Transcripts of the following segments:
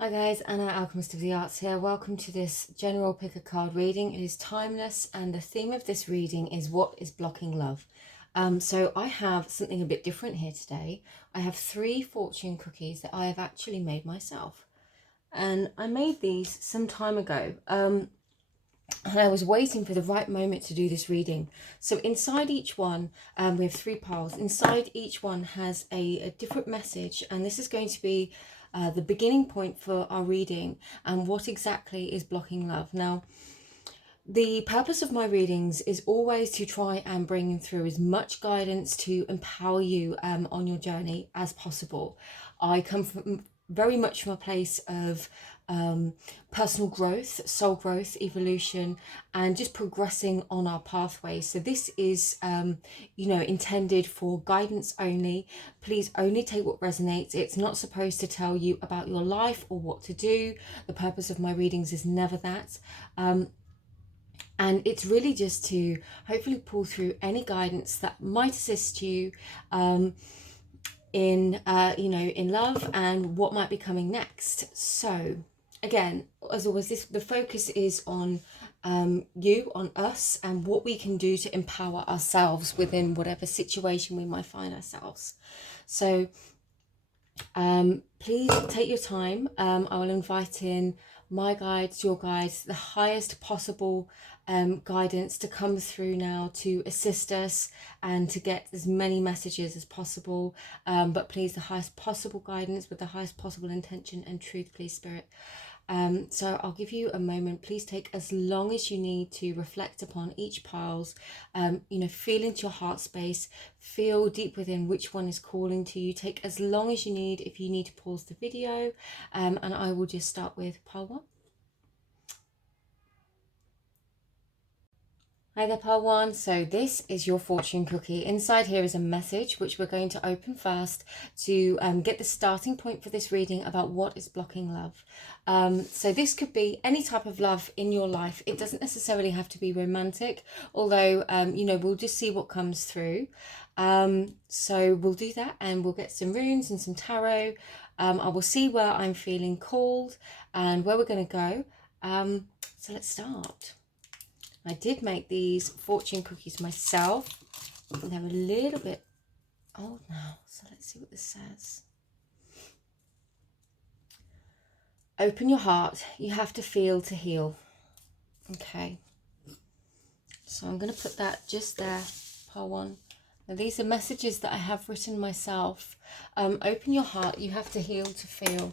Hi guys, Anna, Alchemist of the Arts here. Welcome to this general pick a card reading. It is timeless and the theme of this reading is what is blocking love. So I have something a bit different here today. I have 3 fortune cookies that I have actually made myself. And I made these some time ago. And I was waiting for the right moment to do this reading. So inside each one, we have 3 piles. Inside each one has a different message, and this is going to be the beginning point for our reading and what exactly is blocking love. Now, the purpose of my readings is always to try and bring through as much guidance to empower you on your journey as possible. I come from very much from a place of personal growth, soul growth, evolution, and just progressing on our pathway. So this is, intended for guidance only. Please only take what resonates. It's not supposed to tell you about your life or what to do. The purpose of my readings is never that. And it's really just to hopefully pull through any guidance that might assist you in love and what might be coming next. So again, as always, the focus is on you, on us, and what we can do to empower ourselves within whatever situation we might find ourselves. So please take your time. I will invite in my guides, your guides, the highest possible guidance to come through now to assist us and to get as many messages as possible. But please, the highest possible guidance with the highest possible intention and truth, please, Spirit. So I'll give you a moment. Please take as long as you need to reflect upon each piles. Feel into your heart space, feel deep within which one is calling to you. Take as long as you need if you need to pause the video, and I will just start with pile 1. Hi there, pile 1. So this is your fortune cookie. Inside here is a message which we're going to open first to get the starting point for this reading about what is blocking love. So this could be any type of love in your life. It doesn't necessarily have to be romantic, although, we'll just see what comes through. So we'll do that and we'll get some runes and some tarot. I will see where I'm feeling called and where we're going to go. So let's start. I did make these fortune cookies myself. They're a little bit old now, so let's see what this says. Open your heart. You have to feel to heal. Okay. So I'm going to put that just there, pile 1. Now these are messages that I have written myself. Open your heart. You have to heal to feel.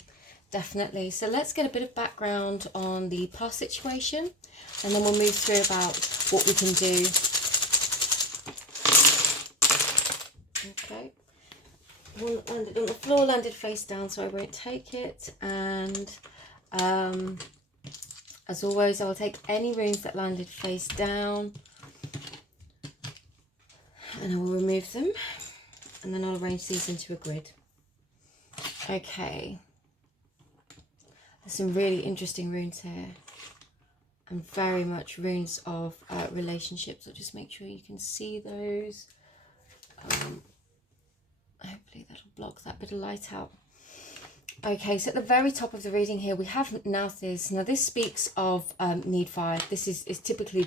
Definitely. So let's get a bit of background on the past situation and then we'll move through about what we can do. Okay. One landed on the floor, landed face down, so I won't take it. And as always, I'll take any runes that landed face down and I will remove them. And then I'll arrange these into a grid. Okay. There's some really interesting runes here. And very much runes of relationships. I'll just make sure you can see those. Hopefully that'll block that bit of light out. Okay, so at the very top of the reading here, we have Nathis. Now this speaks of need fire. This is typically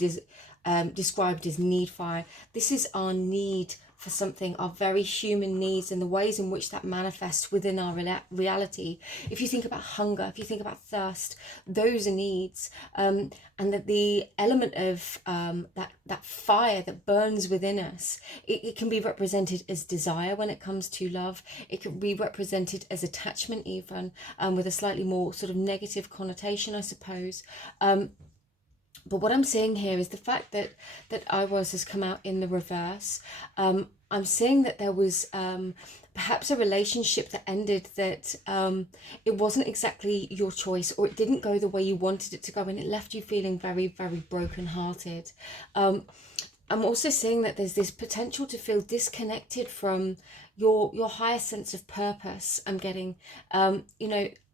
described as need fire. This is our need for something, our very human needs and the ways in which that manifests within our reality. If you think about hunger, if you think about thirst, those are needs. And that the element of that fire that burns within us, it can be represented as desire when it comes to love. It can be represented as attachment even, with a slightly more sort of negative connotation, I suppose. But what I'm seeing here is the fact that Iros has come out in the reverse. I'm seeing that there was perhaps a relationship that ended that it wasn't exactly your choice, or it didn't go the way you wanted it to go, and it left you feeling very, very brokenhearted. I'm also seeing that there's this potential to feel disconnected from your higher sense of purpose. I'm getting,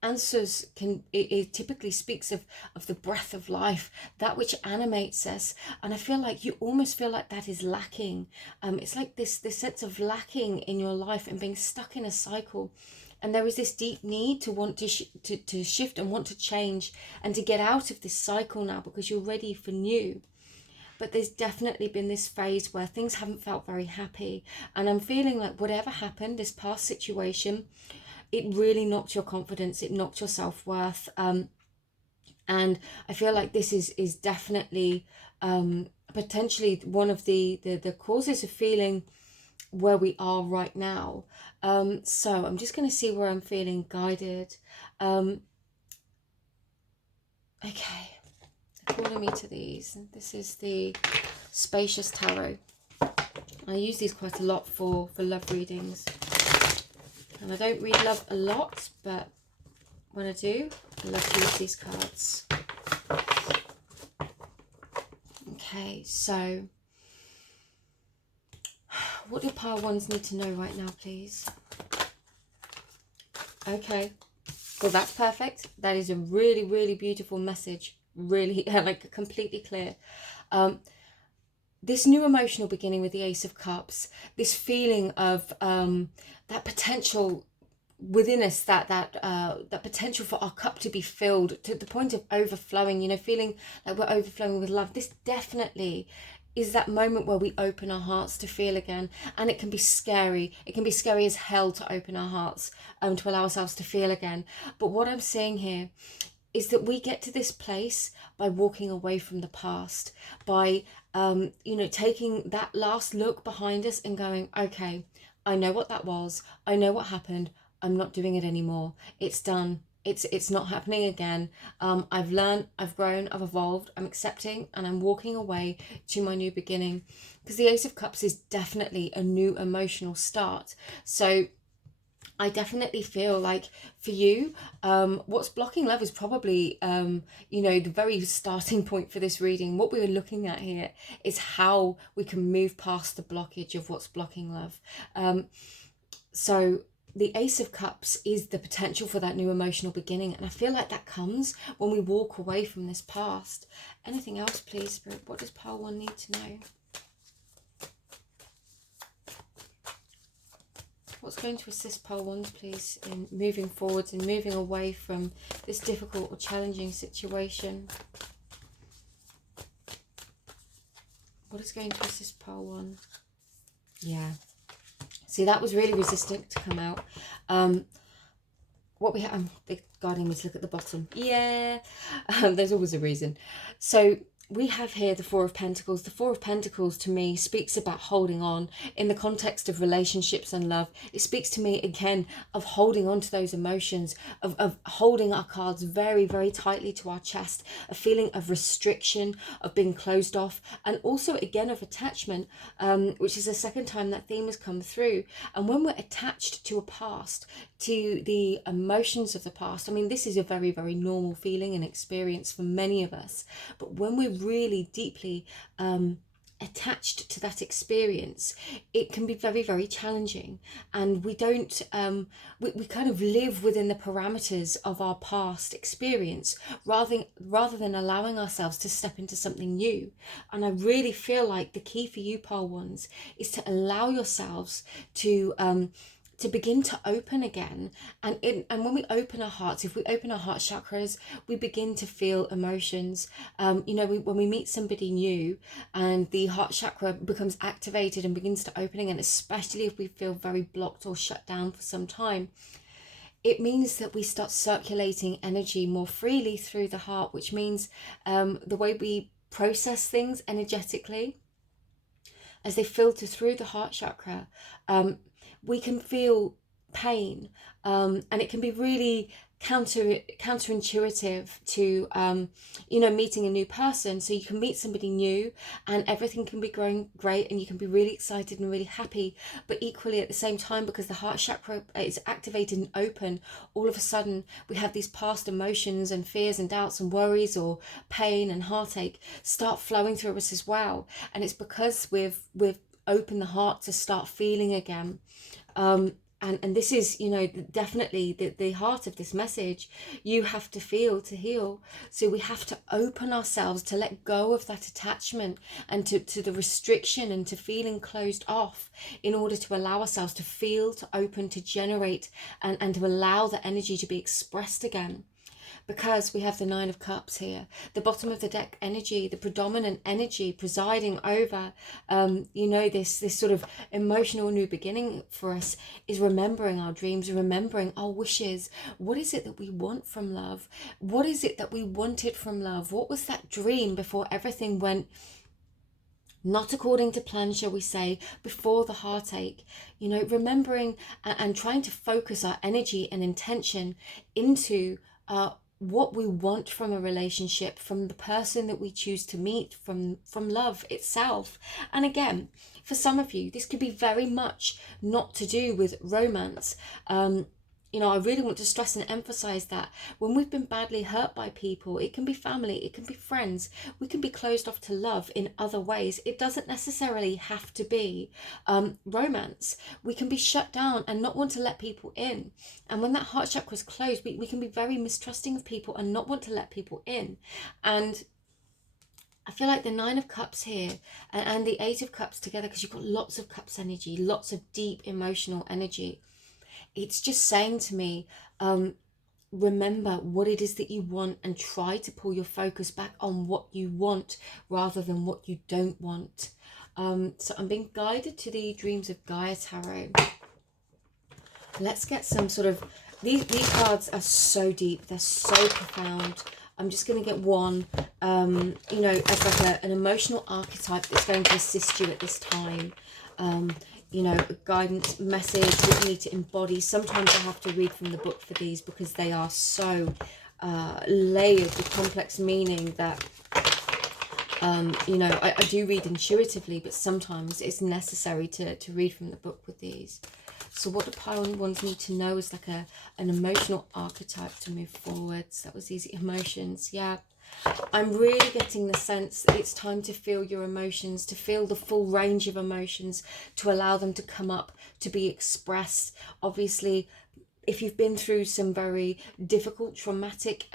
answers it typically speaks of the breath of life, that which animates us. And I feel like you almost feel like that is lacking. It's like this sense of lacking in your life and being stuck in a cycle. And there is this deep need to want to shift and want to change and to get out of this cycle now, because you're ready for new. But there's definitely been this phase where things haven't felt very happy, and I'm feeling like whatever happened, this past situation, it really knocked your confidence, it knocked your self-worth, and I feel like this is definitely potentially one of the causes of feeling where we are right now. So I'm just going to see where I'm feeling guided. Okay, calling me to these. This is the Spacious Tarot. I use these quite a lot for love readings, and I don't read love a lot, but when I do, I love to use these cards. Okay, so what do pile ones need to know right now, please? Okay, well, that's perfect. That is a really, really beautiful message. Really, like, completely clear. This new emotional beginning with the Ace of Cups, this feeling of that potential within us, that potential for our cup to be filled to the point of overflowing, you know, feeling like we're overflowing with love. This definitely is that moment where we open our hearts to feel again. And it can be scary. It can be scary as hell to open our hearts to allow ourselves to feel again. But what I'm seeing here is that we get to this place by walking away from the past, by you know, taking that last look behind us and going, okay, I know what that was, I know what happened, I'm not doing it anymore, it's done, it's not happening again. I've learned, I've grown, I've evolved, I'm accepting, and I'm walking away to my new beginning. Because the Ace of Cups is definitely a new emotional start. So I definitely feel like for you, what's blocking love is probably, you know, the very starting point for this reading. What we're looking at here is how we can move past the blockage of what's blocking love. So the Ace of Cups is the potential for that new emotional beginning. And I feel like that comes when we walk away from this past. Anything else, please, Spirit? What does pile one need to know? What's going to assist pile ones, please, in moving forwards and moving away from this difficult or challenging situation? What is going to assist pile one? Yeah. See, that was really resistant to come out. What we have, they're guiding me to look at the bottom. Yeah, there's always a reason. So we have here the Four of Pentacles. The Four of Pentacles to me speaks about holding on in the context of relationships and love. It speaks to me again of holding on to those emotions, of holding our cards very, very tightly to our chest, a feeling of restriction, of being closed off, and also again of attachment, which is the second time that theme has come through. And when we're attached to a past, to the emotions of the past, I mean, this is a very, very normal feeling and experience for many of us. But when we're really deeply attached to that experience, it can be very, very challenging, and we don't we kind of live within the parameters of our past experience rather than allowing ourselves to step into something new. And I really feel like the key for you, pile ones, is to allow yourselves to begin to open again. And when we open our hearts, if we open our heart chakras, we begin to feel emotions. You know, when we meet somebody new and the heart chakra becomes activated and begins to open again, especially if we feel very blocked or shut down for some time, it means that we start circulating energy more freely through the heart, which means the way we process things energetically, as they filter through the heart chakra, we can feel pain, and it can be really counterintuitive to you know, meeting a new person. So you can meet somebody new and everything can be going great and you can be really excited and really happy, but equally at the same time, because the heart chakra is activated and open, all of a sudden we have these past emotions and fears and doubts and worries or pain and heartache start flowing through us as well. And it's because we've opened the heart to start feeling again. and this is, you know, definitely the heart of this message. You have to feel to heal. So we have to open ourselves to let go of that attachment and to the restriction and to feeling closed off, in order to allow ourselves to feel, to open, to generate, and to allow the energy to be expressed again. Because we have the Nine of Cups here, the bottom of the deck energy, the predominant energy presiding over, you know, this sort of emotional new beginning for us is remembering our dreams, remembering our wishes. What is it that we want from love? What is it that we wanted from love? What was that dream before everything went not according to plan, shall we say, before the heartache? You know, remembering and trying to focus our energy and intention into what we want from a relationship, from the person that we choose to meet, from love itself. And again, for some of you, this could be very much not to do with romance. You know, I really want to stress and emphasize that when we've been badly hurt by people, it can be family, it can be friends, we can be closed off to love in other ways. It doesn't necessarily have to be romance. We can be shut down and not want to let people in. And when that heart chakra is closed, we can be very mistrusting of people and not want to let people in. And I feel like the Nine of Cups here and the Eight of Cups together, because you've got lots of cups energy, lots of deep emotional energy. It's just saying to me, remember what it is that you want and try to pull your focus back on what you want rather than what you don't want. So I'm being guided to the Dreams of Gaia Tarot. Let's get some sort of, these cards are so deep, they're so profound. I'm just going to get one, you know, as like an emotional archetype that's going to assist you at this time. You know, a guidance message that you need to embody. Sometimes I have to read from the book for these because they are so layered with complex meaning that, you know, I do read intuitively, but sometimes it's necessary to read from the book with these. So what do pile ones need to know is like an emotional archetype to move forwards. That was easy. Emotions, yeah. I'm really getting the sense that it's time to feel your emotions, to feel the full range of emotions, to allow them to come up, to be expressed. Obviously, if you've been through some very difficult, traumatic,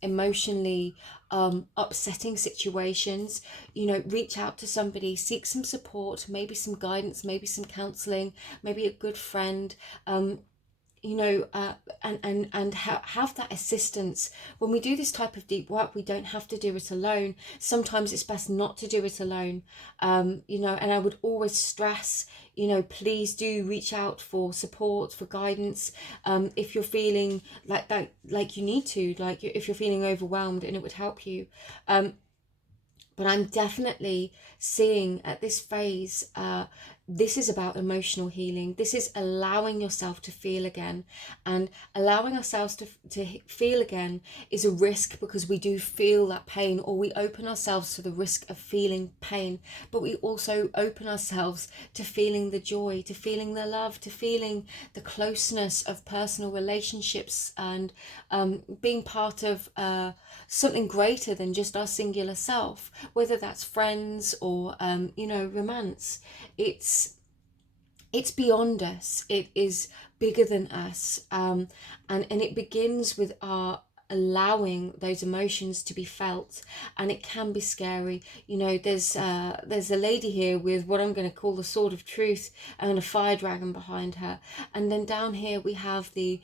emotionally upsetting situations, you know, reach out to somebody, seek some support, maybe some guidance, maybe some counseling, maybe a good friend, you know, and have that assistance. When we do this type of deep work, we don't have to do it alone. Sometimes it's best not to do it alone, you know, and I would always stress, you know, please do reach out for support, for guidance, if you're feeling like that, like you need to, like if you're feeling overwhelmed, and it would help you. But I'm definitely seeing at this phase, this is about emotional healing. This is allowing yourself to feel again. And allowing ourselves to feel again is a risk, because we do feel that pain, or we open ourselves to the risk of feeling pain. But we also open ourselves to feeling the joy, to feeling the love, to feeling the closeness of personal relationships, and being part of something greater than just our singular self, whether that's friends or you know, romance. It's beyond us. It is bigger than us, and it begins with our allowing those emotions to be felt. And it can be scary. You know, there's a lady here with what I'm going to call the Sword of Truth and a fire dragon behind her, and then down here we have the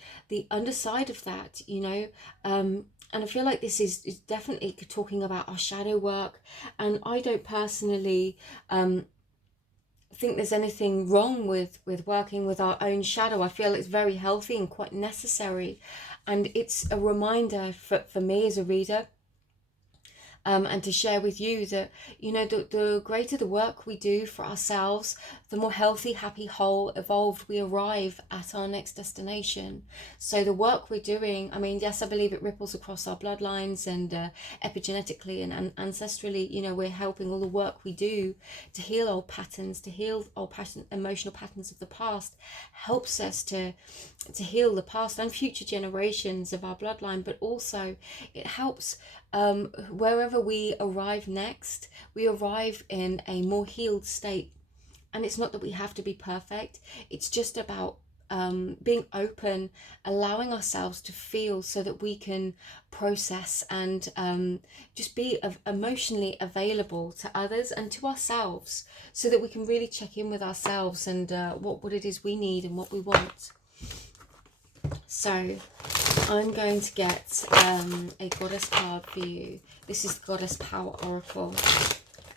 underside of that, you know. And I feel like this is definitely talking about our shadow work. And I don't personally think there's anything wrong with working with our own shadow. I feel it's very healthy and quite necessary. And it's a reminder for me as a reader, and to share with you that, you know, the greater the work we do for ourselves, the more healthy, happy, whole, evolved we arrive at our next destination. So the work we're doing, I mean, yes, I believe it ripples across our bloodlines, and epigenetically and ancestrally, you know, we're helping all the work we do to heal old patterns, to heal old emotional patterns of the past, helps us to heal the past and future generations of our bloodline. But also it helps, wherever we arrive next, we arrive in a more healed state. And it's not that we have to be perfect. It's just about being open, allowing ourselves to feel so that we can process and just be emotionally available to others and to ourselves, so that we can really check in with ourselves and what it is we need and what we want. So I'm going to get a goddess card for you. This is the Goddess Power Oracle.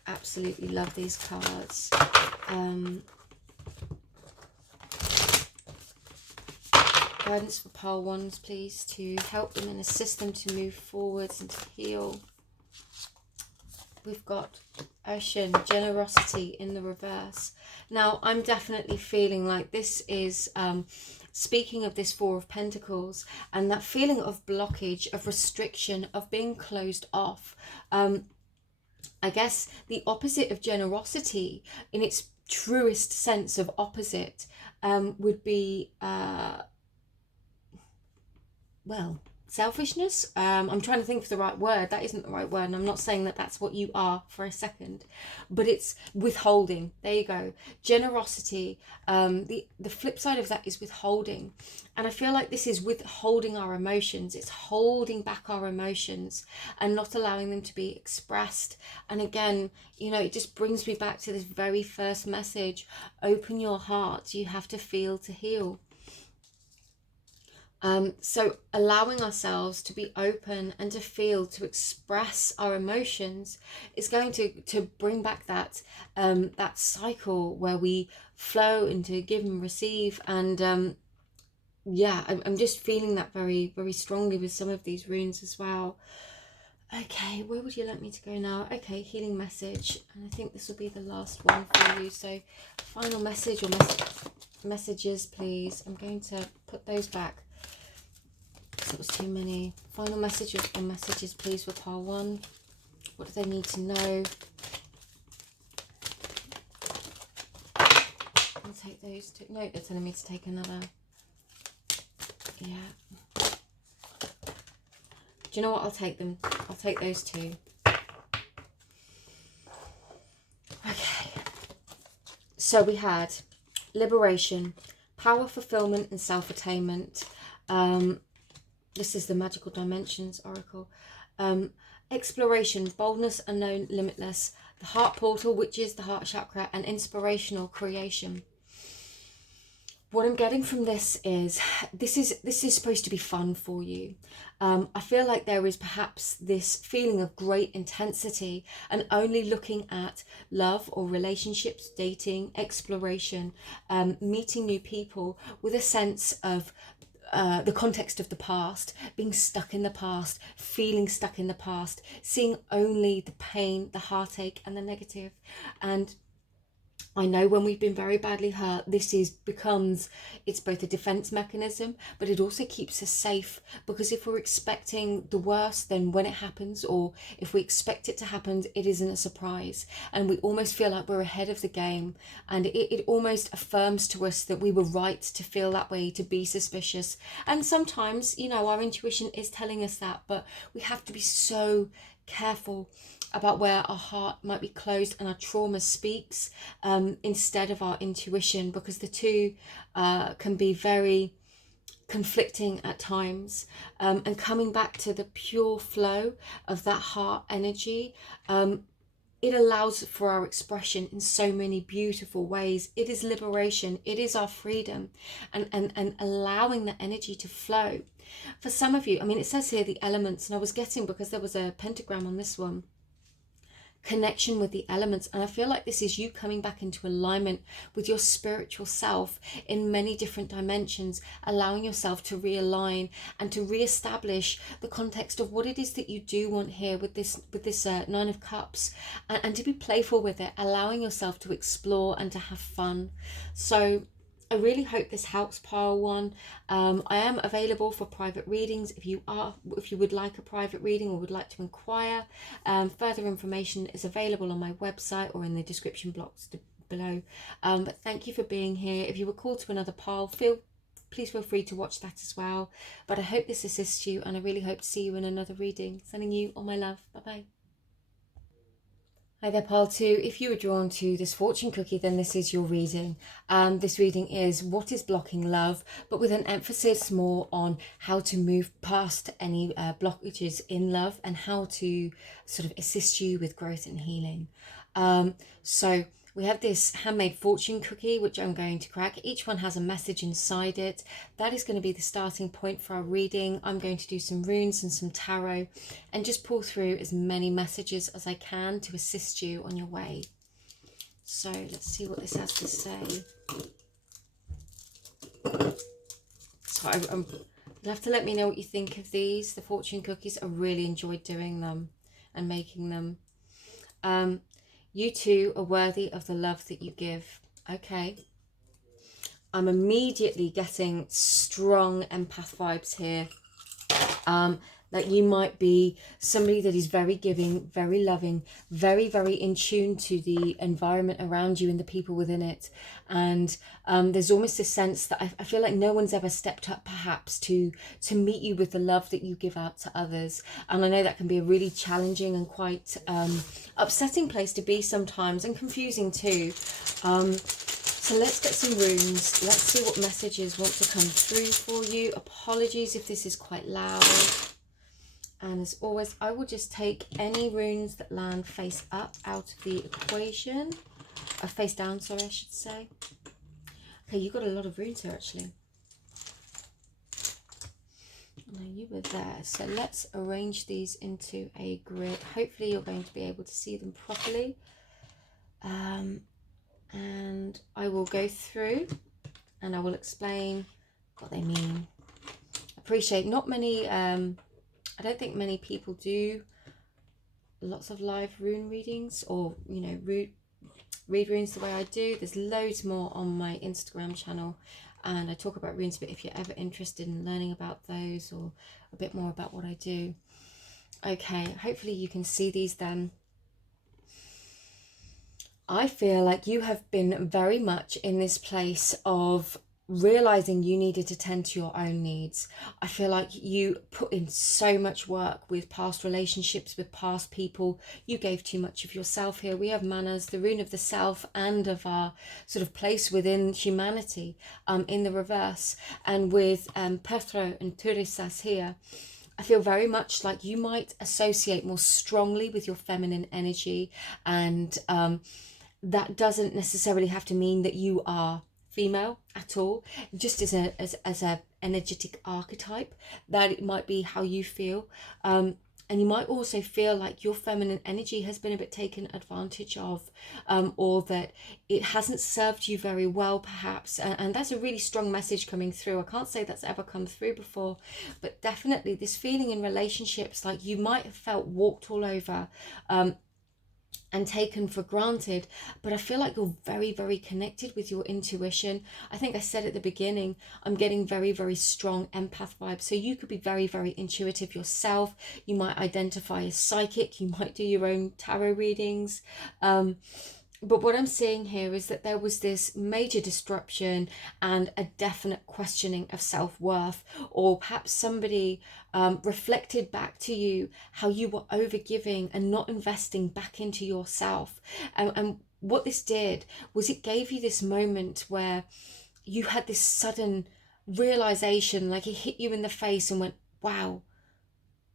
Absolutely love these cards. Guidance for pile ones, please, to help them and assist them to move forwards and to heal. We've got Ocean, generosity in the reverse. Now, I'm definitely feeling like this is speaking of this Four of Pentacles and that feeling of blockage, of restriction, of being closed off. I guess the opposite of generosity in its truest sense of opposite would be well, selfishness. I'm trying to think of the right word. That isn't the right word, and I'm not saying that that's what you are for a second, but it's withholding. There you go. Generosity. The flip side of that is withholding, and I feel like this is withholding our emotions. It's holding back our emotions and not allowing them to be expressed. And again, you know, it just brings me back to this very first message. Open your heart. You have to feel to heal. So allowing ourselves to be open and to feel, to express our emotions is going to bring back that that cycle where we flow into give and receive. And yeah, I'm just feeling that very, very strongly with some of these runes as well. Okay, where would you like me to go now? Okay, healing message, and I think this will be the last one for you. So final message or messages, please. I'm going to put those back. That was too many. Final messages or messages, please, for pile one. What do they need to know? I'll take those two. No, they're telling me to take another. Yeah. Do you know what? I'll take them. I'll take those two. Okay. So we had liberation, power, fulfillment, and self-attainment. This is the Magical Dimensions Oracle. Exploration, boldness, unknown, limitless. The heart portal, which is the heart chakra, and inspirational creation. What I'm getting from this is this is supposed to be fun for you. I feel like there is perhaps this feeling of great intensity and only looking at love or relationships, dating, exploration, meeting new people with a sense of the context of the past, being stuck in the past, feeling stuck in the past, seeing only the pain, the heartache, and the negative. And I know when we've been very badly hurt, this becomes it's both a defense mechanism, but it also keeps us safe, because if we're expecting the worst, then when it happens, or if we expect it to happen, it isn't a surprise, and we almost feel like we're ahead of the game, and it almost affirms to us that we were right to feel that way, to be suspicious. And sometimes, you know, our intuition is telling us that, but we have to be so careful about where our heart might be closed and our trauma speaks instead of our intuition, because the two can be very conflicting at times. And coming back to the pure flow of that heart energy, it allows for our expression in so many beautiful ways. It is liberation. It is our freedom, and allowing the energy to flow. For some of you, I mean, it says here the elements, and I was getting, because there was a pentagram on this one, connection with the elements, and I feel like this is you coming back into alignment with your spiritual self in many different dimensions, allowing yourself to realign and to reestablish the context of what it is that you do want here with this Nine of Cups, and to be playful with it, allowing yourself to explore and to have fun. So I really hope this helps, pile one. I am available for private readings if you would like a private reading or would like to inquire. Further information is available on my website or in the description box below. But thank you for being here. If you were called to another pile, please feel free to watch that as well. But I hope this assists you, and I really hope to see you in another reading. Sending you all my love. Bye bye. Hi there, Pile 2. If you were drawn to this fortune cookie, then this is your reading. This reading is What is Blocking Love, but with an emphasis more on how to move past any blockages in love and how to sort of assist you with growth and healing. So we have this handmade fortune cookie, which I'm going to crack. Each one has a message inside it. That is going to be the starting point for our reading. I'm going to do some runes and some tarot and just pull through as many messages as I can to assist you on your way. So let's see what this has to say. So you'll have to let me know what you think of these. The fortune cookies, I really enjoyed doing them and making them. You too are worthy of the love that you give. Okay. I'm immediately getting strong empath vibes here. That you might be somebody that is very giving, very loving, very, very in tune to the environment around you and the people within it. And there's almost a sense that I feel like no one's ever stepped up perhaps to meet you with the love that you give out to others. And I know that can be a really challenging and quite upsetting place to be sometimes, and confusing too. So let's get some runes. Let's see what messages want to come through for you. Apologies if this is quite loud. And as always, I will just take any runes that land face up out of the equation. Face down, sorry, I should say. Okay, you've got a lot of runes here, actually. Now you were there. So let's arrange these into a grid. Hopefully you're going to be able to see them properly. And I will go through and I will explain what they mean. Appreciate not many... I don't think many people do lots of live rune readings, or, you know, read runes the way I do. There's loads more on my Instagram channel, and I talk about runes a bit if you're ever interested in learning about those or a bit more about what I do. Okay, hopefully you can see these then. I feel like you have been very much in this place of realizing you needed to tend to your own needs. I feel like you put in so much work with past relationships, with past people. You gave too much of yourself here. We have manners, the rune of the self, and of our sort of place within humanity in the reverse. And with Petro and Turisas here, I feel very much like you might associate more strongly with your feminine energy, and that doesn't necessarily have to mean that you are female at all, just as a energetic archetype, that it might be how you feel. And you might also feel like your feminine energy has been a bit taken advantage of, or that it hasn't served you very well perhaps, and that's a really strong message coming through. I can't say that's ever come through before, but definitely this feeling in relationships like you might have felt walked all over, and taken for granted. But I feel like you're very, very connected with your intuition. I think I said at the beginning, I'm getting very, very strong empath vibes. So you could be very, very intuitive yourself. You might identify as psychic. You might do your own tarot readings. But what I'm seeing here is that there was this major disruption and a definite questioning of self-worth, or perhaps somebody reflected back to you how you were overgiving and not investing back into yourself. And what this did was it gave you this moment where you had this sudden realization, like it hit you in the face and went, wow,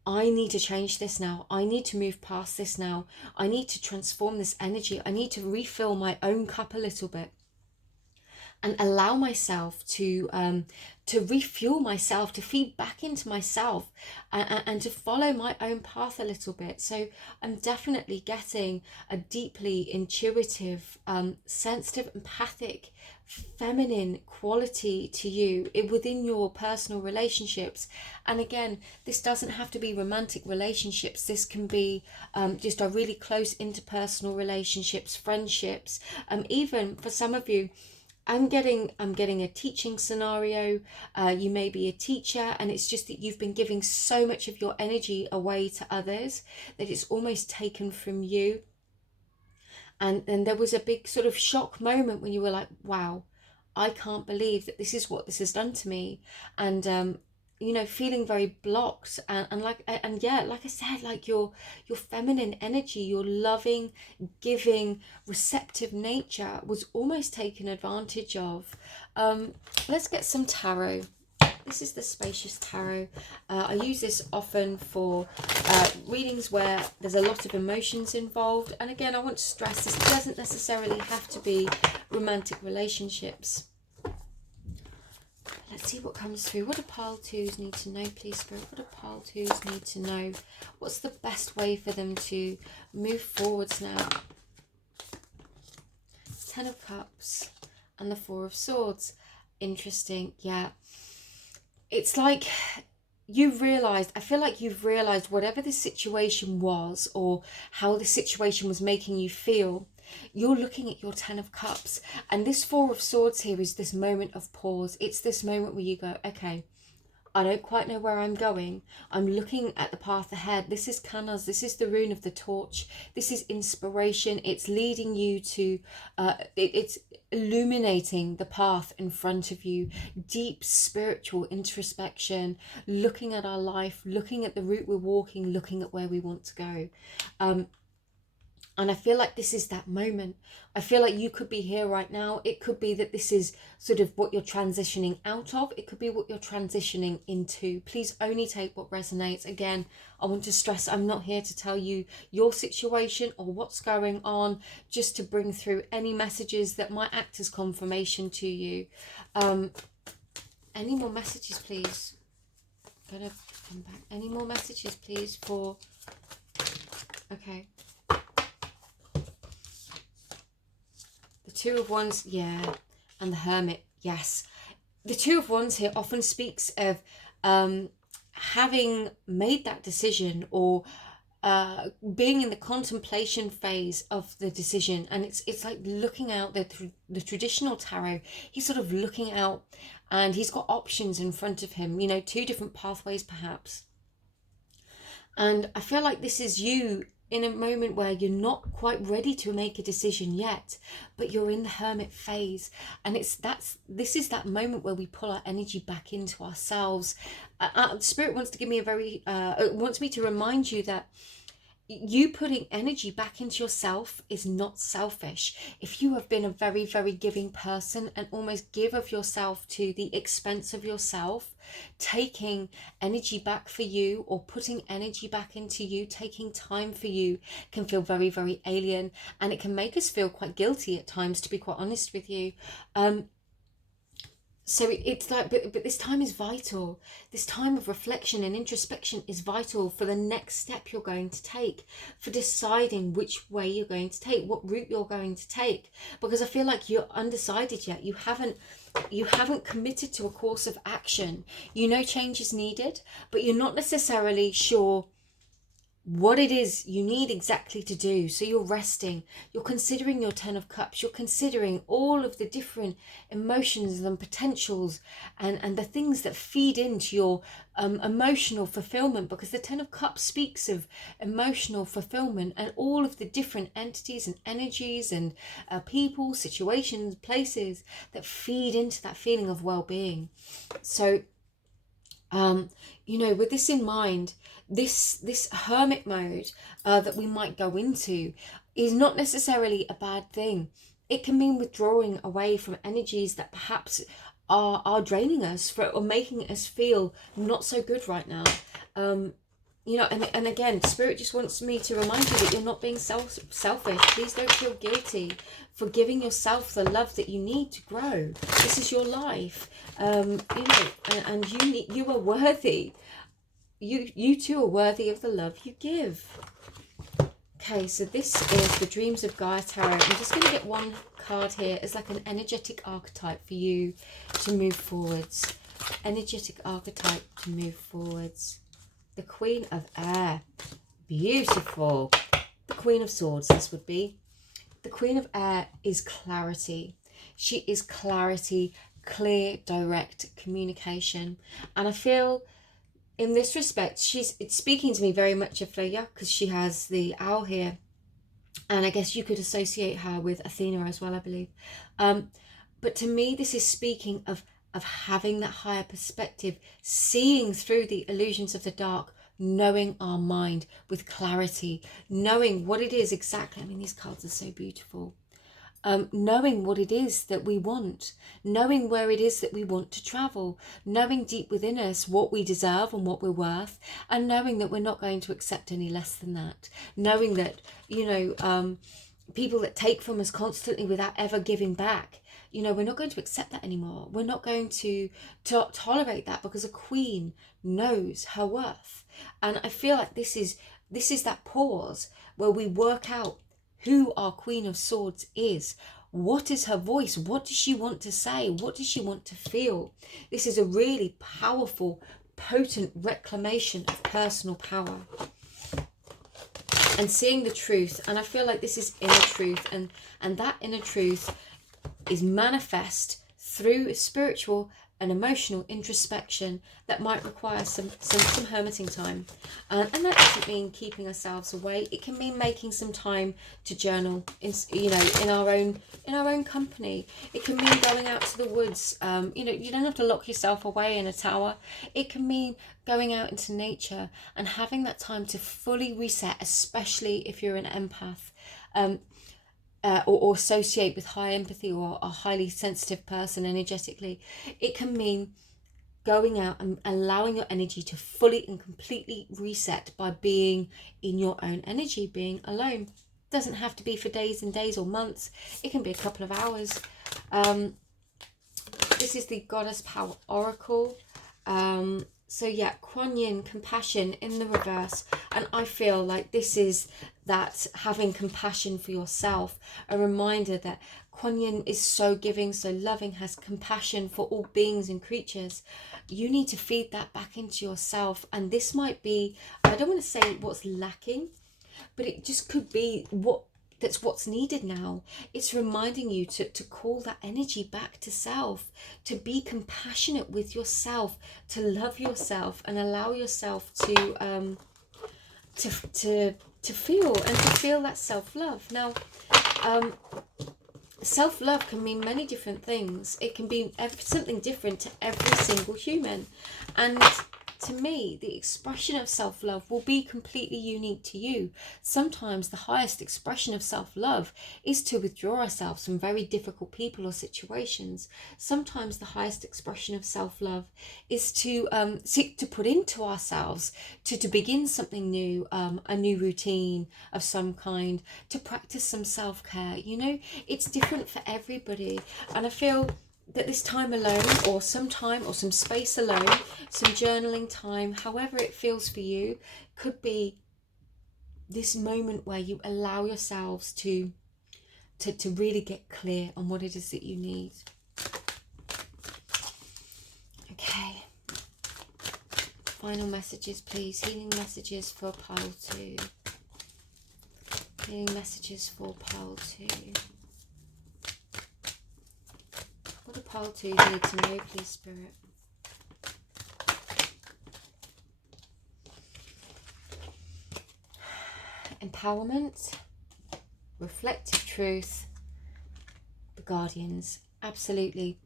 I need to change this now. I need to move past this now. I need to transform this energy. I need to refill my own cup a little bit and allow myself to refuel myself, to feed back into myself, and to follow my own path a little bit. So I'm definitely getting a deeply intuitive, sensitive, empathic, feminine quality to you within your personal relationships. And again, this doesn't have to be romantic relationships. This can be just a really close interpersonal relationships, friendships, even for some of you, I'm getting a teaching scenario. You may be a teacher, and it's just that you've been giving so much of your energy away to others that it's almost taken from you. And then there was a big sort of shock moment when you were like, wow, I can't believe that this is what this has done to me. And you know, feeling very blocked, and yeah, like I said, like your feminine energy, your loving, giving, receptive nature was almost taken advantage of. Let's get some tarot. This is the Spacious Tarot. I use this often for readings where there's a lot of emotions involved. And again, I want to stress this doesn't necessarily have to be romantic relationships. Let's see what comes through. What do pile twos need to know, please, Spirit? What do pile twos need to know? What's the best way for them to move forwards now? Ten of Cups and the Four of Swords. Interesting, yeah. It's like you've realised, I feel like you've realised whatever the situation was or how the situation was making you feel, you're looking at your Ten of Cups. And this Four of Swords here is this moment of pause. It's this moment where you go, okay, I don't quite know where I'm going. I'm looking at the path ahead. This is Kanas. This is the rune of the torch. This is inspiration. It's leading you to, it's illuminating the path in front of you. Deep spiritual introspection, looking at our life, looking at the route we're walking, looking at where we want to go. And I feel like this is that moment. I feel like you could be here right now. It could be that this is sort of what you're transitioning out of. It could be what you're transitioning into. Please only take what resonates. Again, I want to stress, I'm not here to tell you your situation or what's going on, just to bring through any messages that might act as confirmation to you. Any more messages, please? I'm gonna come back. Any more messages, please, for... Okay. Two of Wands, yeah, and the Hermit, yes. The Two of Wands here often speaks of having made that decision or being in the contemplation phase of the decision. And it's like looking out, the traditional tarot, he's sort of looking out and he's got options in front of him, you know, two different pathways perhaps. And I feel like this is you in a moment where you're not quite ready to make a decision yet, but you're in the Hermit phase. And this is that moment where we pull our energy back into ourselves. Spirit wants to give me wants me to remind you that you putting energy back into yourself is not selfish. If you have been a very, very giving person and almost give of yourself to the expense of yourself, taking energy back for you or putting energy back into you, taking time for you can feel very, very alien, and it can make us feel quite guilty at times, to be quite honest with you. So it's like, but this time is vital. This time of reflection and introspection is vital for the next step you're going to take, for deciding which way you're going to take, what route you're going to take. Because I feel like you're undecided yet. You haven't committed to a course of action. You know change is needed, but you're not necessarily sure what it is you need exactly to do. So you're resting, you're considering your Ten of Cups, you're considering all of the different emotions and potentials and the things that feed into your emotional fulfillment, because the Ten of Cups speaks of emotional fulfillment and all of the different entities and energies and people, situations, places that feed into that feeling of well-being. So you know, with this in mind, this hermit mode that we might go into is not necessarily a bad thing. It can mean withdrawing away from energies that perhaps are draining us or making us feel not so good right now. You know, and again, Spirit just wants me to remind you that you're not being selfish. Please don't feel guilty for giving yourself the love that you need to grow. This is your life, you know, and you are worthy. You too are worthy of the love you give. Okay, so this is the Dreams of Gaia Tarot. I'm just going to get one card here as like an energetic archetype for you to move forwards. Energetic archetype to move forwards. The Queen of Air. Beautiful. The Queen of Swords, this would be. The Queen of Air is clarity. She is clarity, clear, direct communication. And I feel in this respect, it's speaking to me very much of Freya, because she has the owl here. And I guess you could associate her with Athena as well, I believe. But to me, this is speaking of of having that higher perspective, seeing through the illusions of the dark, knowing our mind with clarity, knowing what it is exactly. I mean, these cards are so beautiful. Knowing what it is that we want, knowing where it is that we want to travel, knowing deep within us what we deserve and what we're worth, and knowing that we're not going to accept any less than that, knowing that, people that take from us constantly without ever giving back, we're not going to accept that anymore. We're not going to tolerate that, because a queen knows her worth. And I feel like this is that pause where we work out who our Queen of Swords is. What is her voice? What does she want to say? What does she want to feel? This is a really powerful, potent reclamation of personal power. And seeing the truth. And I feel like this is inner truth. And that inner truth is manifest through spiritual and emotional introspection that might require some hermiting time, and that doesn't mean keeping ourselves away. It can mean making some time to journal in our own company. It can mean going out to the woods. You don't have to lock yourself away in a tower. It can mean going out into nature and having that time to fully reset, especially if you're an empath. Or associate with high empathy, or a highly sensitive person energetically. It can mean going out and allowing your energy to fully and completely reset by being in your own energy, being alone. It doesn't have to be for days and days or months. It can be a couple of hours. This is the Goddess Power Oracle. So yeah, Kuan Yin, compassion in the reverse. And I feel like this is that having compassion for yourself, a reminder that Kuan Yin is so giving, so loving, has compassion for all beings and creatures. You need to feed that back into yourself. And this might be, I don't want to say what's lacking, but it just could be what's needed now. It's reminding you to call that energy back to self, to be compassionate with yourself, to love yourself, and allow yourself to feel that self-love. Now, self-love can mean many different things. It can be something different to every single human, and to me, the expression of self-love will be completely unique to you. Sometimes the highest expression of self-love is to withdraw ourselves from very difficult people or situations. Sometimes the highest expression of self-love is to seek to put into ourselves, to begin something new, a new routine of some kind, to practice some self-care. It's different for everybody. And I feel that this time alone, or some time or some space alone, some journaling time, however it feels for you, could be this moment where you allow yourselves to really get clear on what it is that you need. Okay. Final messages, please. Healing messages for pile 2. Healing messages for pile 2. What do pile 2s need to know, please, Spirit? Empowerment, reflective truth, the guardians. Absolutely.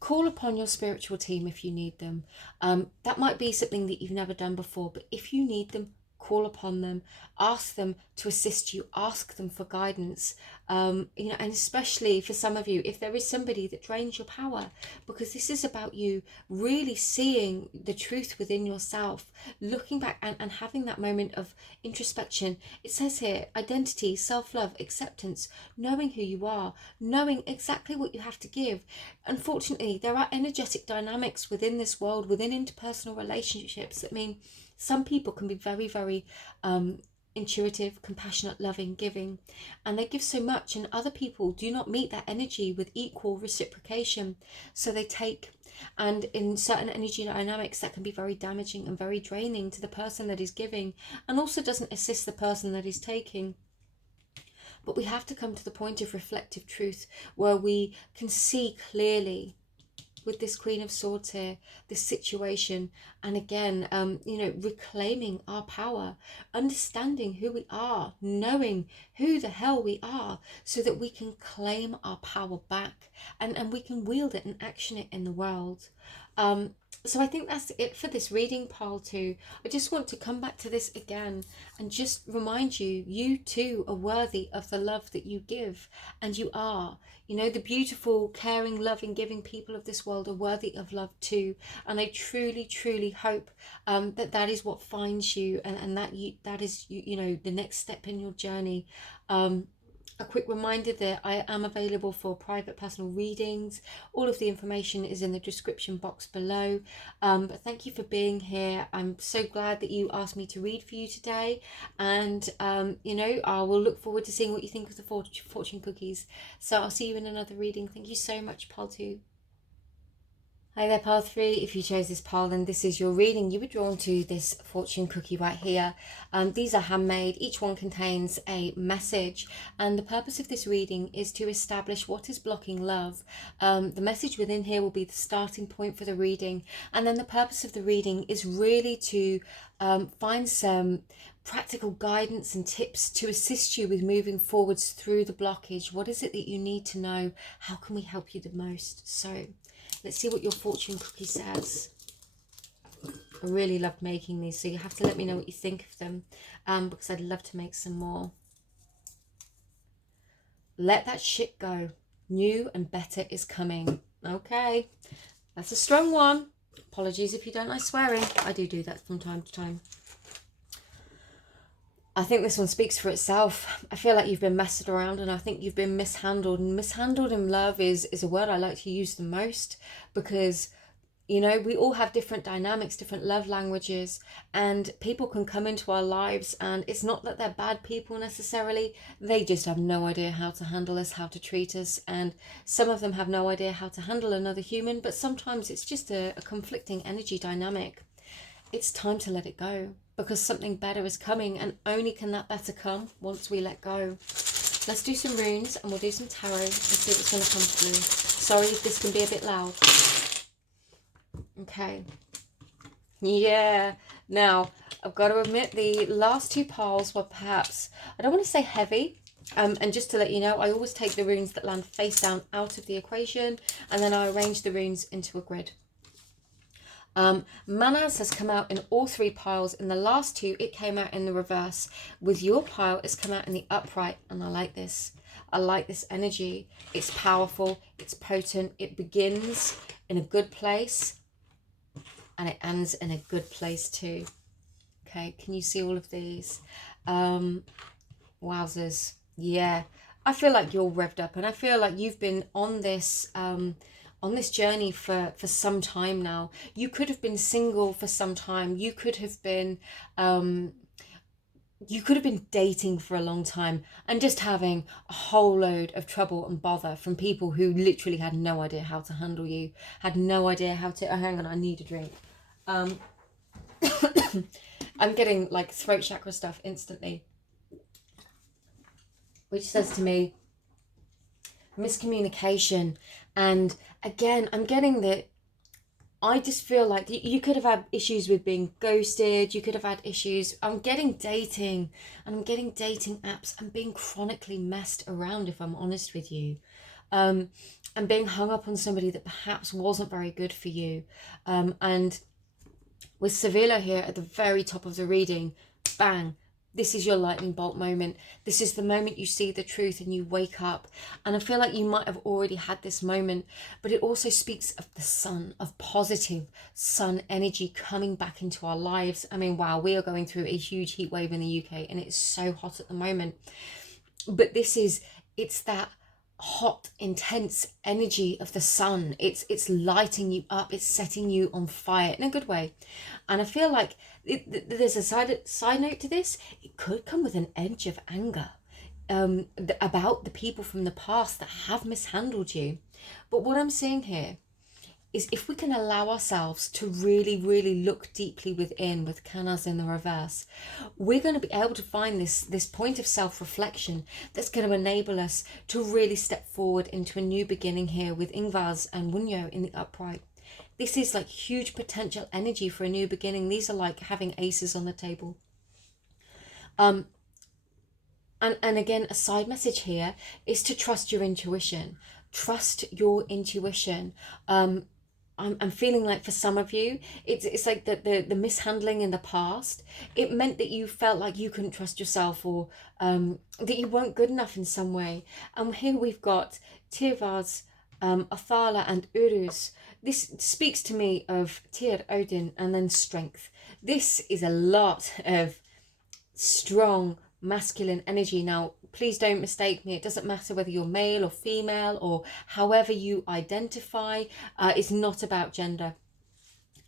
Call upon your spiritual team if you need them. That might be something that you've never done before, but if you need them, call upon them, ask them to assist you, ask them for guidance, and especially for some of you, if there is somebody that drains your power, because this is about you really seeing the truth within yourself, looking back and having that moment of introspection. It says here, identity, self-love, acceptance, knowing who you are, knowing exactly what you have to give. Unfortunately, there are energetic dynamics within this world, within interpersonal relationships, that mean some people can be very, very intuitive, compassionate, loving, giving, and they give so much, and other people do not meet that energy with equal reciprocation, so they take. And in certain energy dynamics, that can be very damaging and very draining to the person that is giving, and also doesn't assist the person that is taking. But we have to come to the point of reflective truth where we can see clearly with this Queen of Swords here, this situation. And again, you know, reclaiming our power, understanding who we are, knowing who the hell we are, so that we can claim our power back, and we can wield it and action it in the world. So I think that's it for this reading, pile 2. I just want to come back to this again and just remind you, you too are worthy of the love that you give. And you are. You know, the beautiful, caring, loving, giving people of this world are worthy of love too. And I truly, truly hope that that is what finds you, and that is, you know, the next step in your journey. A quick reminder that I am available for private personal readings. All of the information is in the description box below. But thank you for being here. I'm so glad that you asked me to read for you today. And, you know, I will look forward to seeing what you think of the fortune cookies. So I'll see you in another reading. Thank you so much, pile 2. Hi there, pile 3. If you chose this pile, then this is your reading. You were drawn to this fortune cookie right here. These are handmade. Each one contains a message. And the purpose of this reading is to establish what is blocking love. The message within here will be the starting point for the reading. And then the purpose of the reading is really to find some practical guidance and tips to assist you with moving forwards through the blockage. What is it that you need to know? How can we help you the most? So let's see what your fortune cookie says. I really loved making these, so you have to let me know what you think of them, because I'd love to make some more. Let that shit go. New and better is coming. Okay, that's a strong one. Apologies if you don't like swearing. I do that from time to time. I think this one speaks for itself. I feel like you've been messed around, and I think you've been mishandled. And mishandled in love is a word I like to use the most, because, you know, we all have different dynamics, different love languages, and people can come into our lives, and it's not that they're bad people necessarily. They just have no idea how to handle us, how to treat us. And some of them have no idea how to handle another human, but sometimes it's just a conflicting energy dynamic. It's time to let it go, because something better is coming, and only can that better come once we let go. Let's do some runes, and we'll do some tarot and see what's going to come through. Sorry if this can be a bit loud. Okay. Yeah. Now, I've got to admit, the last 2 piles were perhaps, I don't want to say heavy. And just to let you know, I always take the runes that land face down out of the equation, and then I arrange the runes into a grid. Manas has come out in all 3 piles. In the last 2, it came out in the reverse. With your pile, it's come out in the upright, and I like this. I like this energy. It's powerful, it's potent, it begins in a good place, and it ends in a good place too. Okay, can you see all of these? Wowzers. Yeah, I feel like you're revved up, and I feel like you've been on this journey for some time now. You could have been single for some time. You could have been dating for a long time and just having a whole load of trouble and bother from people who literally had no idea how to handle you, had no idea how to... Oh, hang on, I need a drink. I'm getting like throat chakra stuff instantly, which says to me miscommunication. And again, I'm getting that I just feel like you could have had issues with being ghosted. You could have had issues. I'm getting dating, and I'm getting dating apps, and being chronically messed around, if I'm honest with you. And being hung up on somebody that perhaps wasn't very good for you. And with Sevilla here at the very top of the reading, bang, this is your lightning bolt moment. This is the moment you see the truth and you wake up. And I feel like you might have already had this moment, but it also speaks of the sun, of positive sun energy coming back into our lives. I mean, wow, we are going through a huge heat wave in the UK, and it's so hot at the moment. But it's that hot, intense energy of the sun. It's lighting you up. It's setting you on fire in a good way. And I feel like there's a side note to this. It could come with an edge of anger about the people from the past that have mishandled you. But what I'm seeing here is if we can allow ourselves to really, really look deeply within with Canas in the reverse, we're going to be able to find this point of self-reflection that's going to enable us to really step forward into a new beginning here with Ingvars and Wunyo in the upright. This is like huge potential energy for a new beginning. These are like having aces on the table. And again, a side message here is to trust your intuition. Trust your intuition. I'm feeling like for some of you, it's like the mishandling in the past, it meant that you felt like you couldn't trust yourself, or that you weren't good enough in some way. And here we've got Tirvaz, Othala and Uruz. This speaks to me of Tyr, Odin, and then strength. This is a lot of strong masculine energy. Now, please don't mistake me. It doesn't matter whether you're male or female or however you identify. It's not about gender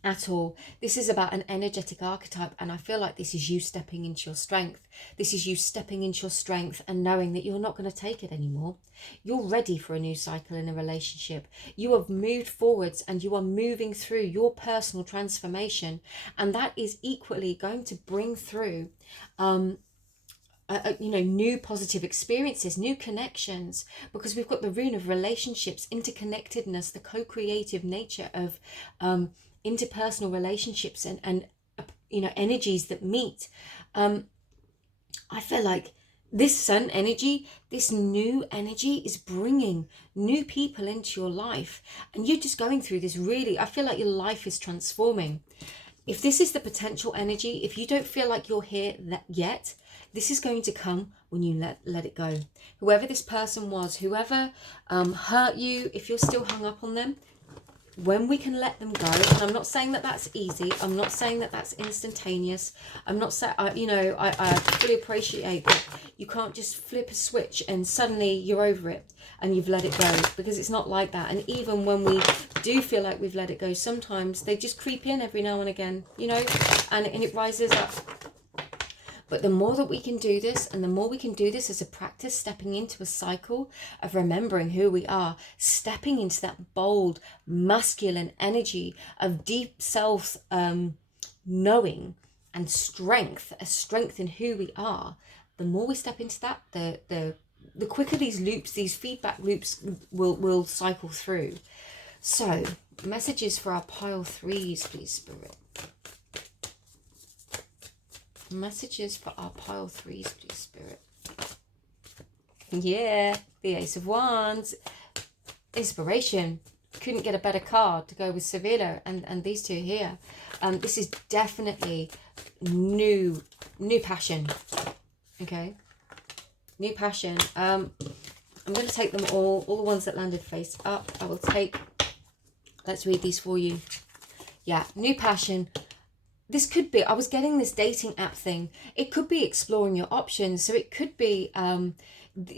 at all. This is about an energetic archetype, and I feel like this is you stepping into your strength. This is you stepping into your strength and knowing that you're not going to take it anymore. You're ready for a new cycle in a relationship. You have moved forwards and you are moving through your personal transformation, and that is equally going to bring through new positive experiences, new connections, because we've got the rune of relationships, interconnectedness, the co-creative nature of interpersonal relationships and energies that meet. I feel like this sun energy, this new energy is bringing new people into your life, and you're just going through this really, I feel like your life is transforming. If this is the potential energy, if you don't feel like you're here yet, this is going to come when you let it go. Whoever this person was, whoever hurt you, if you're still hung up on them, when we can let them go, and I'm not saying that that's easy, I'm not saying that that's instantaneous, I'm not saying, I fully appreciate that you can't just flip a switch and suddenly you're over it and you've let it go, because it's not like that. And even when we do feel like we've let it go, sometimes they just creep in every now and again, and it rises up. But the more that we can do this, and the more we can do this as a practice, stepping into a cycle of remembering who we are, stepping into that bold, masculine energy of deep self knowing and strength, a strength in who we are, the more we step into that, the quicker these loops, these feedback loops will cycle through. So, messages for our pile threes, please, Spirit. Messages for our pile threes, please, Spirit. Yeah, the Ace of Wands. Inspiration. Couldn't get a better card to go with Sevilla and these two here. This is definitely new passion. Okay, new passion. I'm going to take them all the ones that landed face up. I will take, let's read these for you. Yeah, new passion. This could be, I was getting this dating app thing. It could be exploring your options. So it could be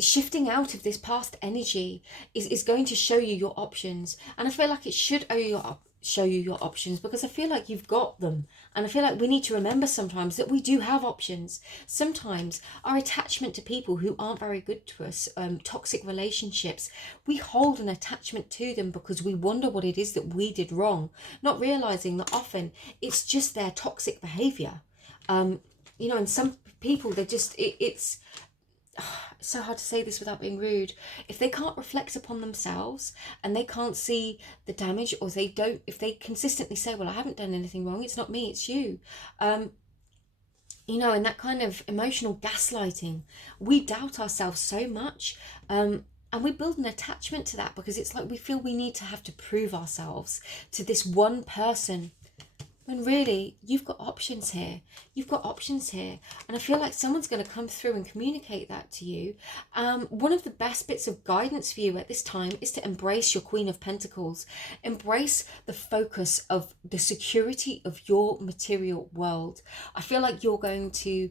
shifting out of this past energy is going to show you your options. And I feel like it should show you your options, because I feel like you've got them. And I feel like we need to remember sometimes that we do have options. Sometimes our attachment to people who aren't very good to us, toxic relationships, we hold an attachment to them because we wonder what it is that we did wrong, not realizing that often it's just their toxic behavior. And some people, they're just, it's so hard to say this without being rude. If they can't reflect upon themselves and they can't see the damage, or if they consistently say, well, I haven't done anything wrong, it's not me, it's you, and that kind of emotional gaslighting, we doubt ourselves so much, and we build an attachment to that, because it's like we feel we need to have to prove ourselves to this one person, when really you've got options here. You've got options here. And I feel like someone's going to come through and communicate that to you. One of the best bits of guidance for you at this time is to embrace your Queen of Pentacles. Embrace the focus of the security of your material world. I feel like you're going to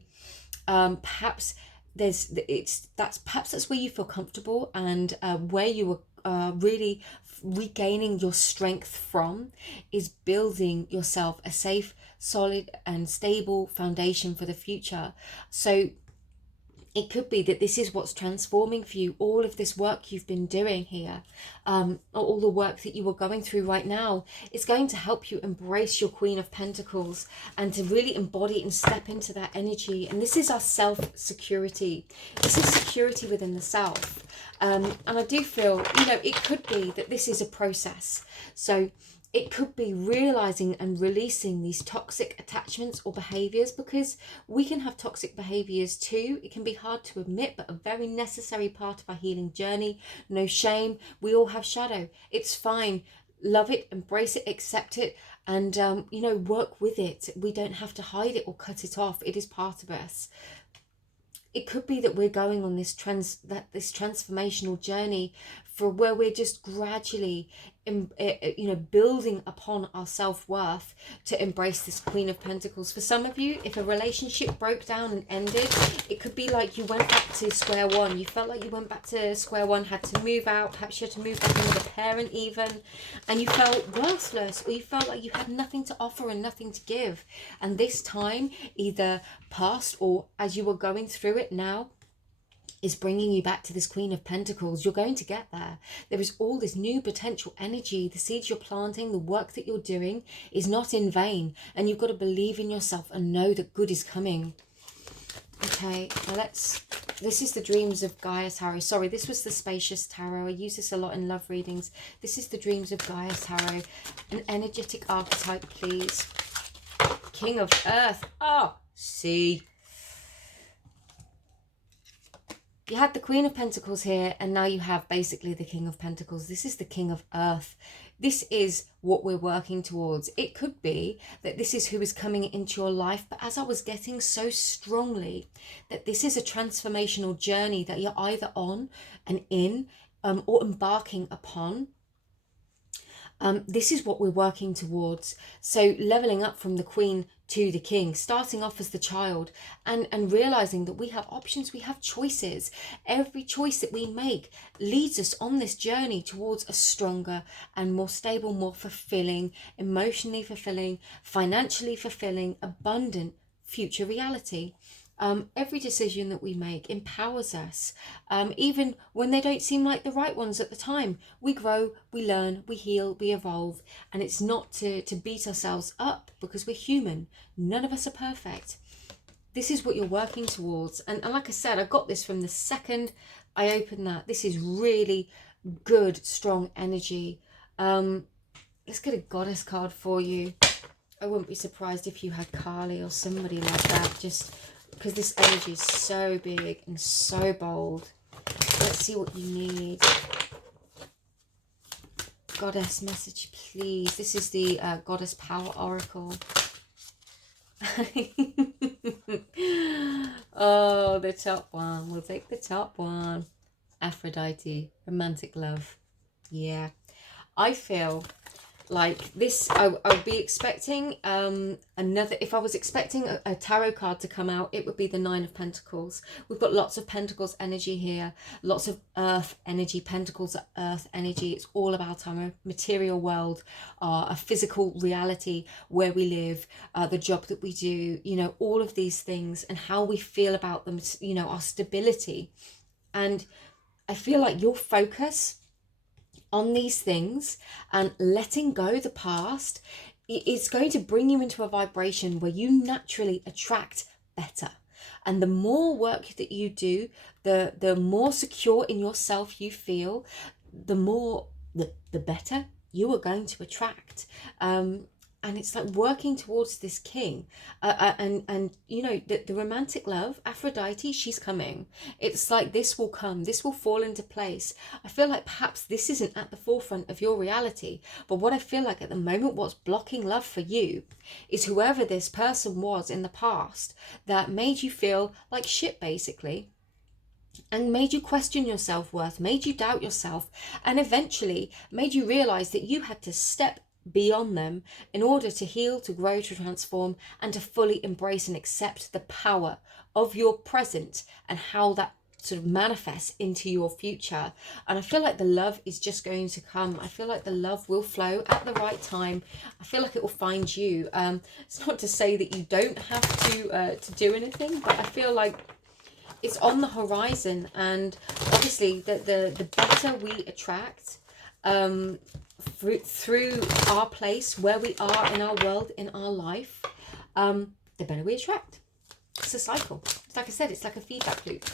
perhaps that's where you feel comfortable, and where you are really regaining your strength from is building yourself a safe, solid and stable foundation for the future. So It could be that this is what's transforming for you, all of this work you've been doing here, all the work that you are going through right now. It's going to help you embrace your Queen of Pentacles and to really embody and step into that energy. And this is our self-security. This is security within the self. And I do feel, you know, it could be that this is a process. So it could be realizing and releasing these toxic attachments or behaviors, because we can have toxic behaviors too. It can be hard to admit, but a very necessary part of our healing journey. No shame. We all have shadow. It's fine. Love it, embrace it, accept it, and you know, work with it. We don't have to hide it or cut it off. It is part of us. It could be that we're going on this transformational journey for where we're just gradually, you know, building upon our self-worth to embrace this Queen of Pentacles. For some of you, if a relationship broke down and ended, it could be like you went back to square one. You felt like you went back to square one, had to move out, perhaps you had to move back in with a parent even, and you felt worthless, or you felt like you had nothing to offer and nothing to give. And this time, either past or as you were going through it now, is bringing you back to this Queen of Pentacles. You're going to get there. There is all this new potential energy. The seeds you're planting, the work that you're doing is not in vain. And you've got to believe in yourself and know that good is coming. Okay, now this is the Dreams of Gaia Tarot. Sorry, this was the Spacious Tarot. I use this a lot in love readings. This is the Dreams of Gaia Tarot. An energetic archetype, please. King of Earth. Oh, see. You had the Queen of Pentacles here, and now you have basically the King of Pentacles. This is the King of Earth. This is what we're working towards. It could be that this is who is coming into your life, but as I was getting so strongly that this is a transformational journey that you're either on and in or embarking upon. This is what we're working towards. So leveling up from the Queen to the King, starting off as the child, and realizing that we have options, we have choices. Every choice that we make leads us on this journey towards a stronger and more stable, more fulfilling, emotionally fulfilling, financially fulfilling, abundant future reality. Every decision that we make empowers us, even when they don't seem like the right ones at the time. We grow, we learn, we heal, we evolve, and it's not to beat ourselves up, because we're human. None of us are perfect. This is what you're working towards, and like I said, I got this from the second I opened that. This is really good, strong energy. Let's get a goddess card for you. I wouldn't be surprised if you had Kali or somebody like that, just because this energy is so big and so bold. Let's see what you need. Goddess message, please. This is the Goddess Power Oracle. Oh, the top one. We'll take the top one. Aphrodite, romantic love. Yeah. I feel like this, I would be expecting another, if I was expecting a tarot card to come out, it would be the Nine of Pentacles. We've got lots of Pentacles energy here, lots of Earth energy. Pentacles are Earth energy. It's all about our material world, a physical reality where we live, the job that we do, you know, all of these things and how we feel about them, you know, our stability. And I feel like your focus on these things and letting go the past, it's going to bring you into a vibration where you naturally attract better. And the more work that you do, the more secure in yourself you feel, the better you are going to attract. And it's like working towards this king, and you know, the romantic love, Aphrodite, she's coming. It's like this will come, this will fall into place. I feel like perhaps this isn't at the forefront of your reality, but what I feel like at the moment, what's blocking love for you is whoever this person was in the past that made you feel like shit, basically, and made you question your self-worth, made you doubt yourself, and eventually made you realize that you had to step beyond them in order to heal, to grow, to transform, and to fully embrace and accept the power of your present and how that sort of manifests into your future. And I feel like the love is just going to come. I feel like the love will flow at the right time. I feel like it will find you. It's not to say that you don't have to do anything, but I feel like it's on the horizon, and obviously the better we attract through our place, where we are in our world, in our life, the better we attract. It's a cycle. It's like I said, it's like a feedback loop.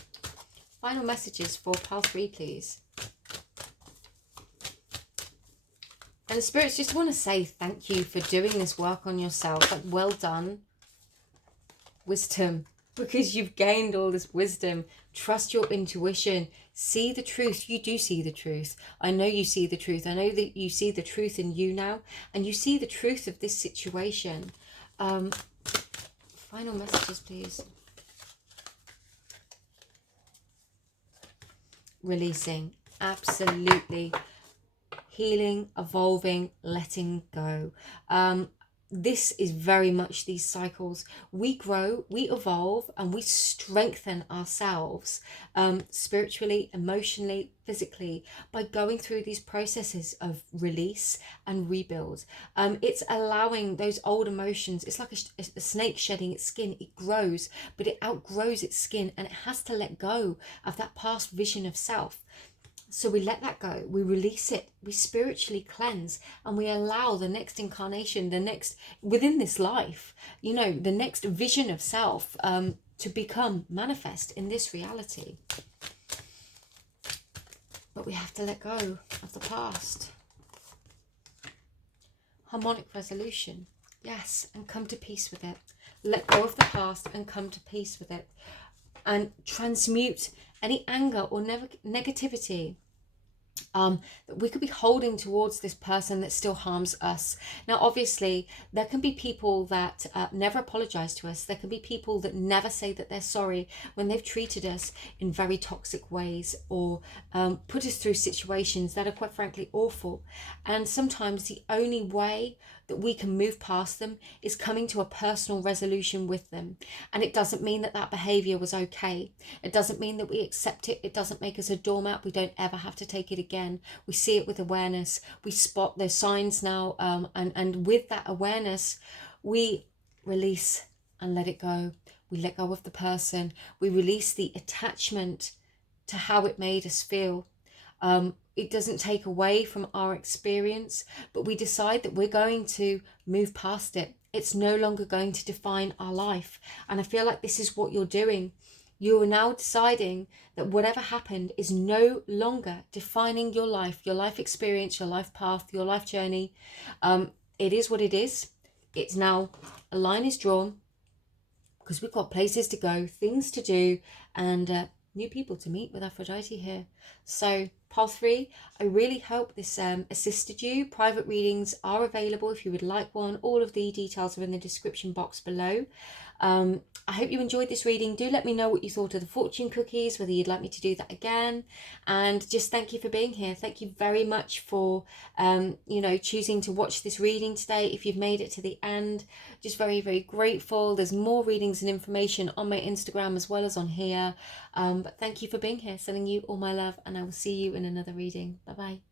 Final messages for pile 3, please. And the spirits just want to say thank you for doing this work on yourself. Like, well done. Wisdom. Because you've gained all this wisdom. Trust your intuition. See the truth. You do see the truth. I know you see the truth. I know that you see the truth in you now. And you see the truth of this situation. Final messages, please. Releasing. Absolutely. Healing, evolving, letting go. This is very much these cycles. We grow, we evolve, and we strengthen ourselves spiritually, emotionally, physically by going through these processes of release and rebuild. It's allowing those old emotions. It's like a snake shedding its skin. It grows, but it outgrows its skin, and it has to let go of that past vision of self. So we let that go, we release it, we spiritually cleanse, and we allow the next incarnation, the next, within this life, you know, the next vision of self to become manifest in this reality. But we have to let go of the past. Harmonic resolution, yes, and come to peace with it. Let go of the past and come to peace with it. And transmute any anger or negativity that we could be holding towards this person that still harms us. Now, obviously, there can be people that never apologize to us. There can be people that never say that they're sorry when they've treated us in very toxic ways, or put us through situations that are quite frankly awful. And sometimes the only way that we can move past them is coming to a personal resolution with them. And it doesn't mean that that behavior was okay. It doesn't mean that we accept it. It doesn't make us a doormat. We don't ever have to take it again. We see it with awareness. We spot the signs now. And with that awareness, we release and let it go. We let go of the person. We release the attachment to how it made us feel. It doesn't take away from our experience, but we decide that we're going to move past it. It's no longer going to define our life. And I feel like this is what you're doing. You are now deciding that whatever happened is no longer defining your life experience, your life path, your life journey. It is what it is. It's now, a line is drawn, because we've got places to go, things to do, and new people to meet with Aphrodite here. So pile 3, I really hope this assisted you. Private readings are available if you would like one. All of the details are in the description box below. I hope you enjoyed this reading. Do let me know what you thought of the fortune cookies, whether you'd like me to do that again. And just thank you for being here. Thank you very much for choosing to watch this reading today. If you've made it to the end, just very, very grateful. There's more readings and information on my Instagram as well as on here. But thank you for being here. Sending you all my love, and I will see you in another reading. Bye bye.